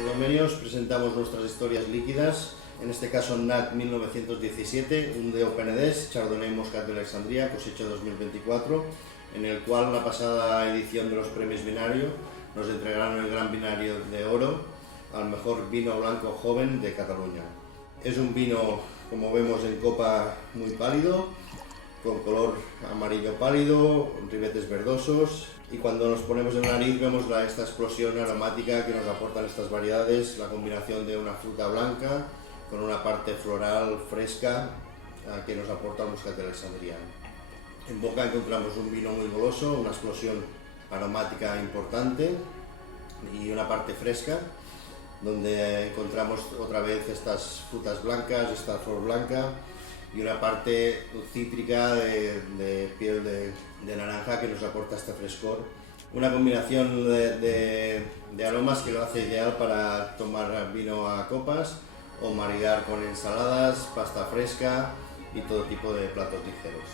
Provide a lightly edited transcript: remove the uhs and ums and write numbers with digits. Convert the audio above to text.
Idomenios presentamos nuestras historias líquidas, en este caso Nat 1917, un DO Penedès, Chardonnay Moscat de Alexandria, cosecha 2024, en el cual la pasada edición de los premios Binario nos entregaron el Gran Binario de Oro al mejor vino blanco joven de Cataluña. Es un vino, como vemos en copa, muy pálido, con color amarillo pálido, ribetes verdosos, y cuando nos ponemos en la nariz vemos esta explosión aromática que nos aportan estas variedades, la combinación de una fruta blanca con una parte floral fresca que nos aporta el Muscat de Alexandria. En boca encontramos un vino muy goloso, una explosión aromática importante y una parte fresca, donde encontramos otra vez estas frutas blancas, esta flor blanca, y una parte cítrica de piel de naranja que nos aporta este frescor. Una combinación de aromas que lo hace ideal para tomar vino a copas o maridar con ensaladas, pasta fresca y todo tipo de platos ligeros.